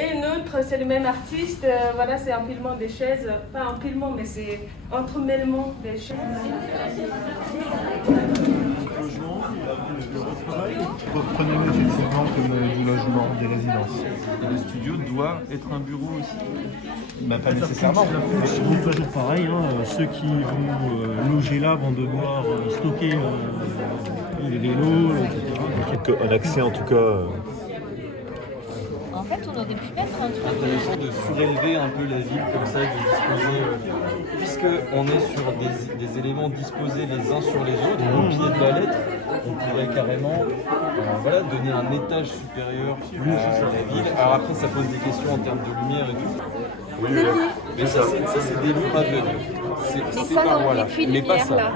Et une autre, c'est le même artiste, voilà, c'est empilement des chaises, pas empilement, mais c'est entremêlement des chaises. Reprenez-le effectivement comme du logement, des résidences. Le studio doit être un bureau aussi. Bah, pas nécessairement. La fonction est toujours pareil. Ceux qui vont loger là vont devoir stocker les vélos, etc. Un accès en tout cas. En fait, on aurait pu mettre un truc. Intéressant de surélever un peu la ville comme ça, de disposer, puisqu'on est sur des éléments disposés les uns sur les autres, au pied de la lettre, on pourrait carrément donner un étage supérieur à la ville. Alors après, ça pose des questions en termes de lumière et tout. Oui, mais ça c'est des murs aveugles. C'est pas par dans voilà. les puits de Mais pas lumière, ça. là.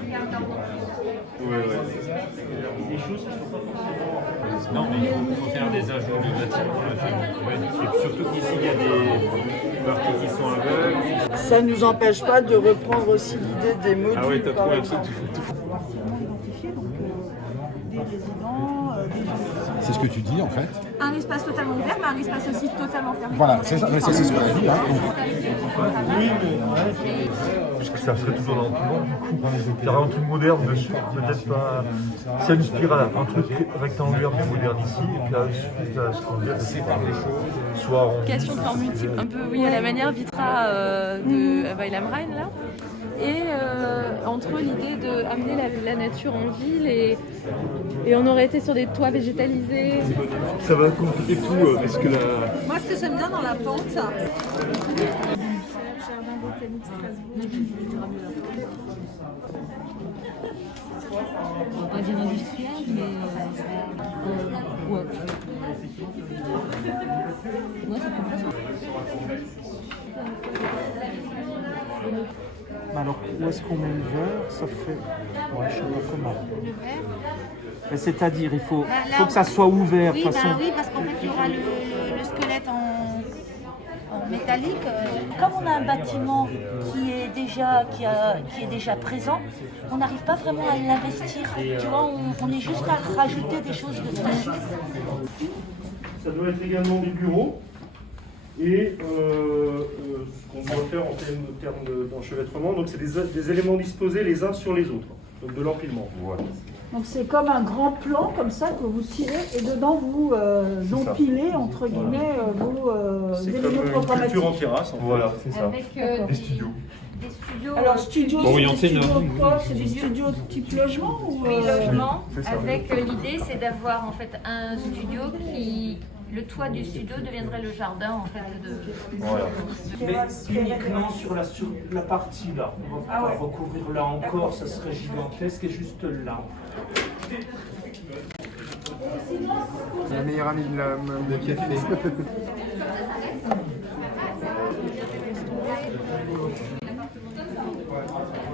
Non, mais il faut faire des ajouts de bâtiments. Et surtout qu'ici, il y a des parties qui sont aveugles. Ça ne nous empêche pas de reprendre aussi l'idée des modules. Ah oui, t'as par trouvé un exemple. truc Des résidents, C'est ce que tu dis en fait. Un espace totalement ouvert, mais un espace aussi totalement fermé. Voilà, c'est ça, c'est ce qu'on a dit. Hein. Puisque ça serait toujours dans le tout du coup. Il y aura un truc moderne dessus, peut-être pas. Ça nous inspire un truc rectangulaire mais moderne ici, et puis ensuite à ce qu'on vient de soit en. Question de forme multiple, un peu oui, à la manière Vitra de Weil am Rhein là. Et entre l'idée d'amener la nature en ville et on aurait été sur des toits végétalisés. Ça va compliquer tout, parce que la. Moi, ce que j'aime bien dans la pente, Jardin botanique Strasbourg. On va dire industriel, mais ouais. Ouais, ça fait pas ça. Alors, où est-ce qu'on met le verre? Ça fait. Ouais, je sais pas comment. le verre. Mais c'est-à-dire, il faut Là, que ça soit ouvert de Oui, toute façon. oui, parce qu'en fait, il y aura le squelette en métallique. Comme on a un bâtiment qui est déjà présent, on n'arrive pas vraiment à l'investir. Tu vois, on est juste à rajouter des choses dessus. Ça doit être également des bureaux. Et ce qu'on doit faire en termes d'enchevêtrement, donc c'est des éléments disposés les uns sur les autres, donc de l'empilement. Voilà. Donc c'est comme un grand plan comme ça que vous tirez et dedans vous empilez entre guillemets vos C'est éléments comme une programmatiques. culture en terrasse. En fait. Voilà, c'est ça. Avec Des studios. Des studios. Alors studio, Orienté c'est des studios nord. quoi? C'est des studios type logement ou Oui, logement. c'est ça. Avec l'idée, c'est d'avoir en fait un studio qui. Le toit du studio deviendrait le jardin en fait de. Voilà. Mais uniquement sur la partie là. On va pas recouvrir là encore, ça serait gigantesque et juste là. La meilleure amie de l'homme. Le café.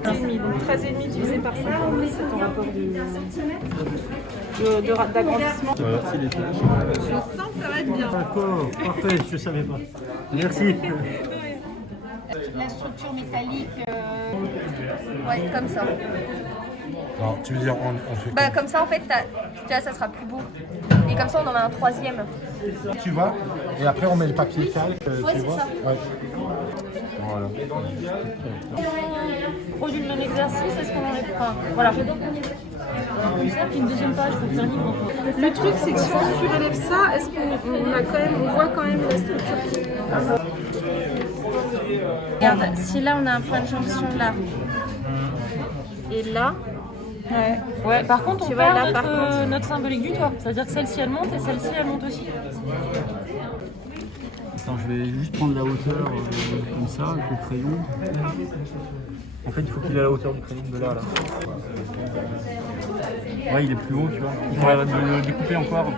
13,5 divisé par 5, c'est ton rapport d'agrandissement. Merci l'étage. Je sens que ça va être bien. D'accord, parfait, je savais pas. Merci. La structure métallique, ouais, comme ça. Alors, tu veux dire, on fait Bah, comme ça, en fait, tu vois, ça sera plus beau. Et comme ça, on en a un troisième. tu vois, et après on met le papier calque, Ouais, tu c'est vois. ça. Ouais. Voilà. Produit le même exercice, est-ce qu'on enlève pas? Voilà. Comme ça, puis une deuxième page pour faire libre. Le truc, c'est que si on surélève ça, est-ce qu'on voit quand même la structure? Regarde, si là on a un point de jonction là et là. Ouais. Par contre, on perd notre symbolique du toit. C'est-à-dire que celle-ci elle monte et celle-ci elle monte aussi. Attends, je vais juste prendre la hauteur comme ça avec le crayon. En fait, il faut qu'il ait la hauteur du crayon de là. Ouais, il est plus haut, tu vois. Il faudrait le découper encore.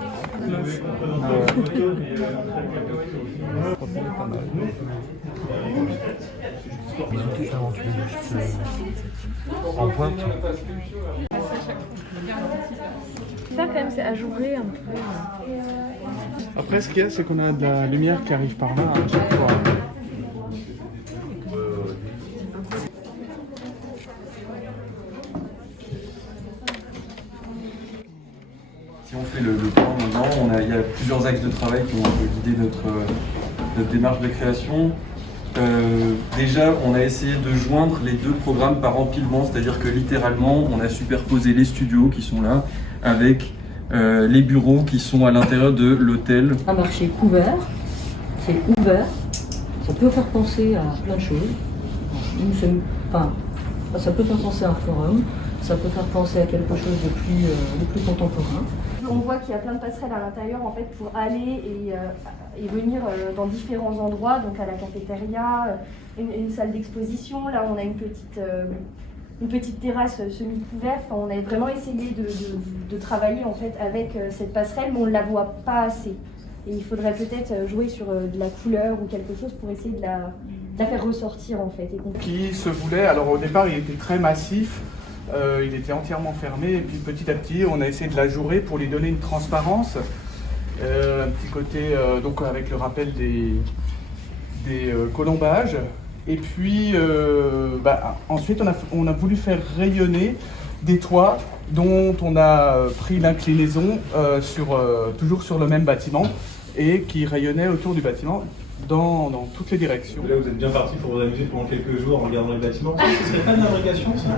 En pointe. Ça, quand même, c'est ajouré un peu. Après, ce qu'il y a, c'est qu'on a de la lumière qui arrive par là à chaque fois. Si on fait le plan maintenant, il y a plusieurs plusieurs axes de travail qui ont un peu guidé notre démarche de création. Déjà, on a essayé de joindre les deux programmes par empilement, c'est-à-dire que littéralement, on a superposé les studios qui sont là avec les bureaux qui sont à l'intérieur de l'hôtel. Un marché couvert, c'est ouvert, ça peut faire penser à plein de choses. Ça peut faire penser à un forum, ça peut faire penser à quelque chose de plus contemporain. On voit qu'il y a plein de passerelles à l'intérieur en fait pour aller et venir dans différents endroits, donc à la cafétéria, une salle d'exposition. Là, on a une petite terrasse semi-couverte. Enfin, on a vraiment essayé de travailler en fait avec cette passerelle, mais on ne la voit pas assez. Et il faudrait peut-être jouer sur de la couleur ou quelque chose pour essayer de la faire ressortir en fait. Qui se voulait, alors au départ il était très massif, il était entièrement fermé, et puis petit à petit on a essayé de l'ajurer pour lui donner une transparence, un petit côté donc avec le rappel des colombages, et puis ensuite on a voulu faire rayonner des toits dont on a pris l'inclinaison toujours sur le même bâtiment et qui rayonnaient autour du bâtiment dans toutes les directions. Là, vous êtes bien parti pour vous amuser pendant quelques jours en regardant les bâtiments. Ce serait pas de l'imbrication, ça?